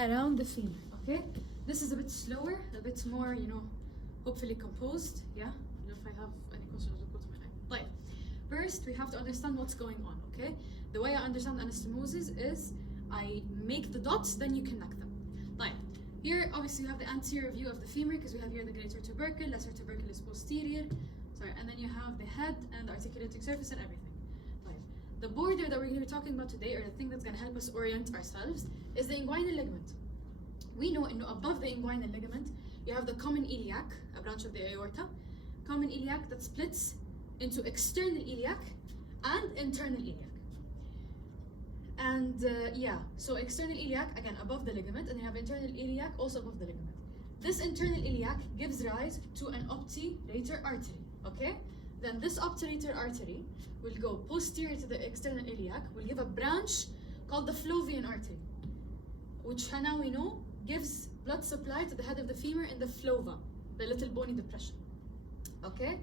around the femur. Okay, this is a bit slower, a bit more, you know, hopefully composed. Yeah, if I have any questions, I'll put my name. First, we have to understand what's going on. Okay, the way I understand anastomosis is I make the dots, then you connect them. Here, obviously, you have the anterior view of the femur because we have here the greater tubercle, lesser tubercle is posterior. Sorry, and then you have the head and the articulating surface and everything. The border that we're going to be talking about today, or the thing that's going to help us orient ourselves, is the inguinal ligament. We know above the inguinal ligament, you have the common iliac, a branch of the aorta, common iliac that splits into external iliac and internal iliac. And so external iliac, again, above the ligament, and you have internal iliac also above the ligament. This internal iliac gives rise to an obturator artery, okay? Then this obturator artery will go posterior to the external iliac, will give a branch called the Flovian artery, which now we know gives blood supply to the head of the femur in the flova, the little bony depression. Okay?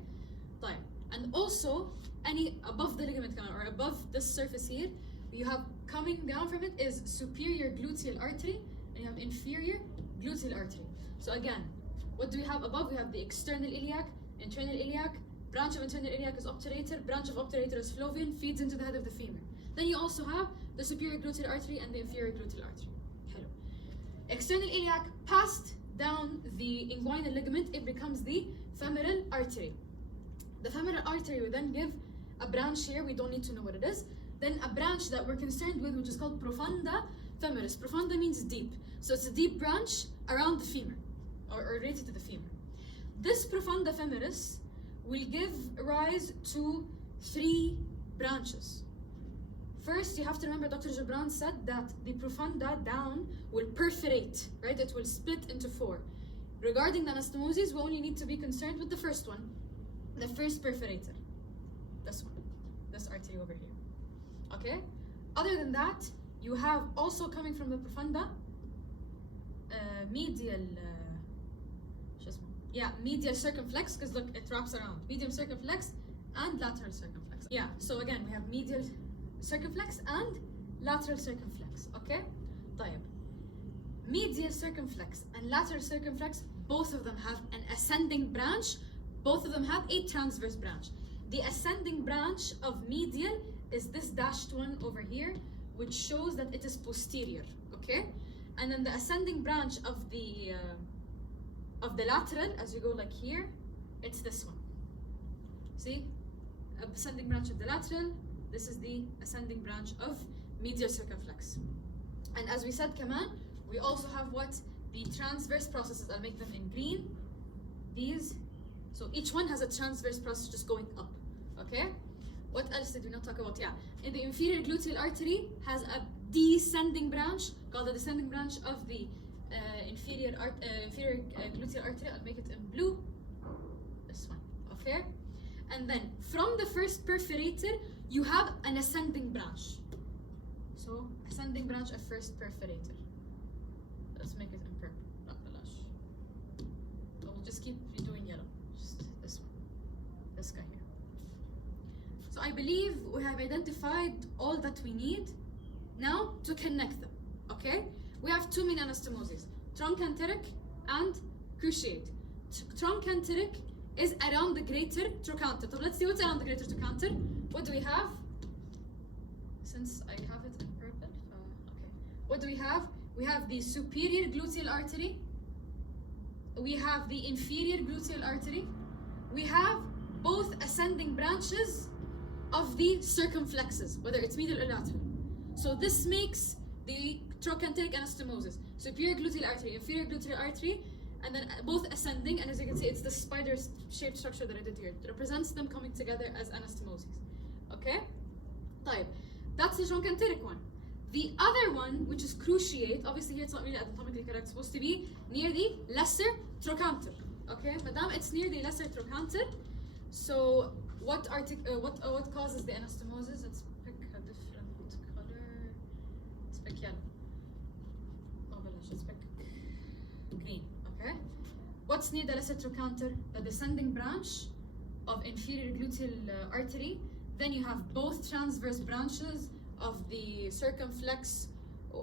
And also, any above the ligament or above this surface here, you have coming down from it is superior gluteal artery, and you have inferior gluteal artery. So again, what do we have above? We have the external iliac, internal iliac, branch of internal iliac is obturator, branch of obturator is Flovian, feeds into the head of the femur. Then you also have the superior gluteal artery and the inferior gluteal artery. Hello. External iliac passed down the inguinal ligament, it becomes the femoral artery. The femoral artery will then give a branch here, we don't need to know what it is, then a branch that we're concerned with, which is called profunda femoris. Profunda means deep. So it's a deep branch around the femur, or related to the femur. This profunda femoris will give rise to 3 branches. First, you have to remember Dr. Gibran said that the profunda down will perforate, right? It will split into 4. Regarding the anastomosis, we only need to be concerned with the first one, the first perforator. This one, this artery over here. Okay? Other than that, you have also coming from the profunda, medial circumflex, because look, it wraps around. Medium circumflex and lateral circumflex. Yeah, so again, we have medial circumflex and lateral circumflex, okay? Medial circumflex and lateral circumflex, both of them have an ascending branch, both of them have a transverse branch. The ascending branch of medial is this dashed one over here, which shows that it is posterior, okay? And then the ascending branch of the lateral, as you go like here, it's this one. See? Ascending branch of the lateral, this is the ascending branch of medial circumflex. And as we said, Kaman, we also have what? The transverse processes. I'll make them in green. These. So each one has a transverse process just going up, okay? What else did we not talk about? Yeah, in the inferior gluteal artery has a descending branch called the descending branch of the inferior gluteal artery. I'll make it in blue. This one, okay? And then from the first perforator, you have an ascending branch. So ascending branch of first perforator. Let's make it in purple, not blush. So we'll just keep doing yellow. Just this one, this guy here. So I believe we have identified all that we need now to connect them, okay? We have 2 main anastomoses, trochanteric and cruciate. Trochanteric is around the greater trochanter. So let's see what's around the greater trochanter. What do we have? Since I have it in purple, okay. What do we have? We have the superior gluteal artery. We have the inferior gluteal artery. We have both ascending branches of the circumflexes, whether it's medial or lateral. So this makes the trochanteric anastomosis. Superior gluteal artery, inferior gluteal artery, and then both ascending, and as you can see, it's the spider-shaped structure that I did here. It represents them coming together as anastomosis. Okay? That's the trochanteric one. The other one, which is cruciate, obviously here it's not really anatomically correct, it's supposed to be near the lesser trochanter. Okay? Madam, it's near the lesser trochanter. So what causes the anastomosis? Let's pick a different color. Let's pick yellow. Oh, let's pick green. Okay? What's near the lesser trochanter? The descending branch of inferior gluteal artery. Then you have both transverse branches of the circumflex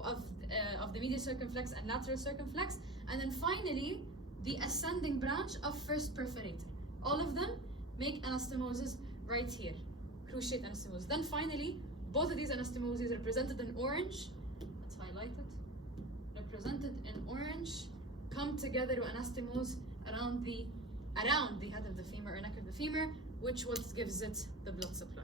of the medial circumflex and lateral circumflex, and then finally the ascending branch of first perforator. All of them make anastomosis right here, cruciate anastomosis. Then finally, both of these anastomoses represented in orange, let's highlight it, represented in orange, come together to anastomose around the head of the femur or neck of the femur, which what gives it the blood supply.